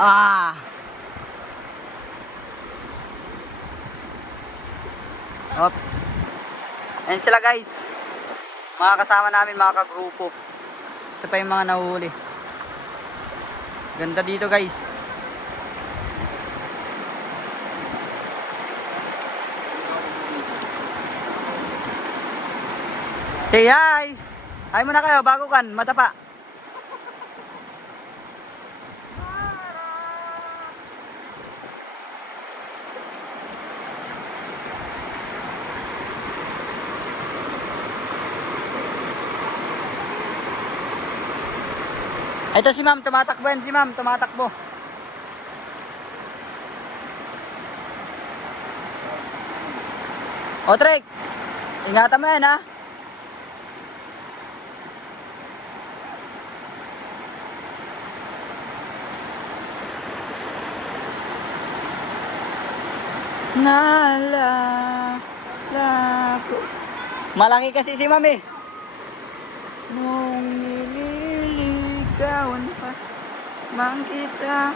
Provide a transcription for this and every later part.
Ah! Oops. Ayan sila guys. Mga kasama namin, mga kagrupo. Ito pa yung mga nahuli. Ganda dito guys. Say hi! Hi muna kayo, bago kan, matapa. Ito si ma'am, tumatakbo yan si ma'am, tumatakbo. O Trek, ingatan mo yan ha. Nalala ko. Malaki kasi si ma'am eh. Nung nililigawan pa man kita.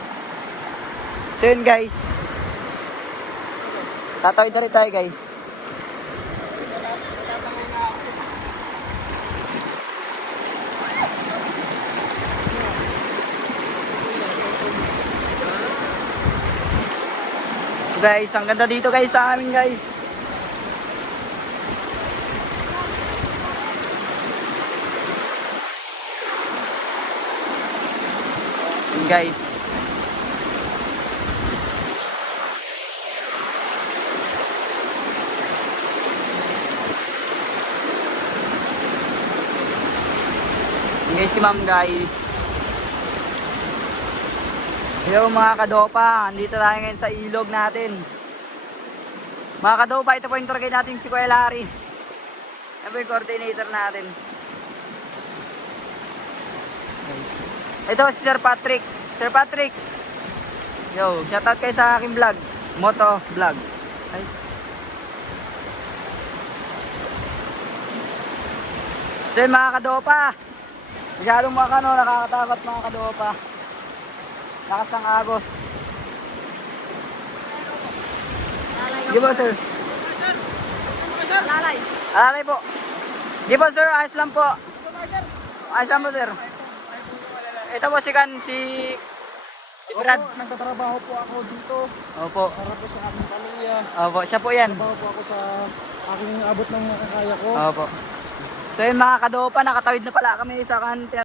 So yun guys. Tatawid na rin tayo guys. Guys, ang ganda dito guys sa amin guys. Guys. Guys, si ma'am guys. Hello mga kadopa, andito tayo ngayon sa ilog natin. Mga kadopa, ito po yung target natin si Kuya Larry. Yan po yung coordinator natin. Ito si Sir Patrick. Sir Patrick. Yo, shoutout kayo sa aking vlog. Moto vlog. Ay. So yun mga kadopa. Masyadong nakakatakot mga kadopa. Lakas ng agos. Di ba sir? Alalay. Alalay po. Di ba sir? Ayos lang po. Ayos lang po sir. Ito po si Brad. Opo, nagtatrabaho po ako dito. Opo. Para po sa aking pamilya. Opo, siya po yan. Trabaho po ako sa aking abot ng makakaya ko. Opo. So yun mga kadopa, nakatawid na pala kami sa